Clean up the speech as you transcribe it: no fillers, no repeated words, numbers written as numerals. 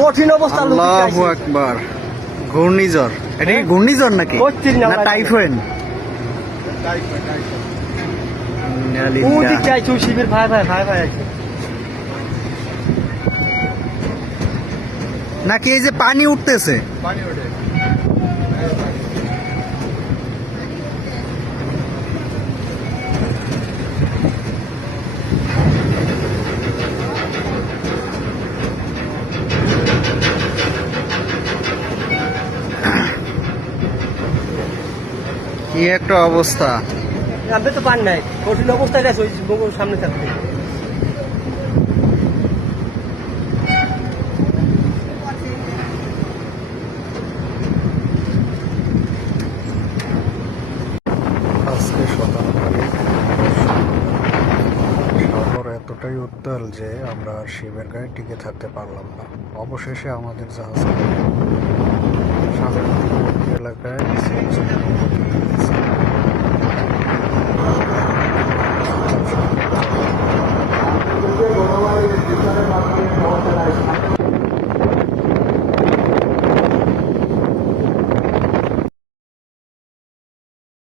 কঠিন অবস্থা। আল্লাহু আকবার। ঘূর্ণিঝড়, এটা কি ঘূর্ণিঝড় নাকি না টাইফয়েড? শিবির ভাই ভাই ভাই ভাই আছে নাকি এই যে পানি উঠতেছে? পানি ওঠে। কি একটা অবস্থা। নামতে তো পান নাই, কঠিন অবস্থায় গেছে ওই বগুড়ার সামনে থাকতে। আজকে 17 তারিখ। সাগর এতটাই উত্তাল যে আমরা আর শিবের গায়ে টিকে থাকতে পারলাম না। অবশেষে আমাদের জাহাজ সাগর তীরবর্তী এলাকায়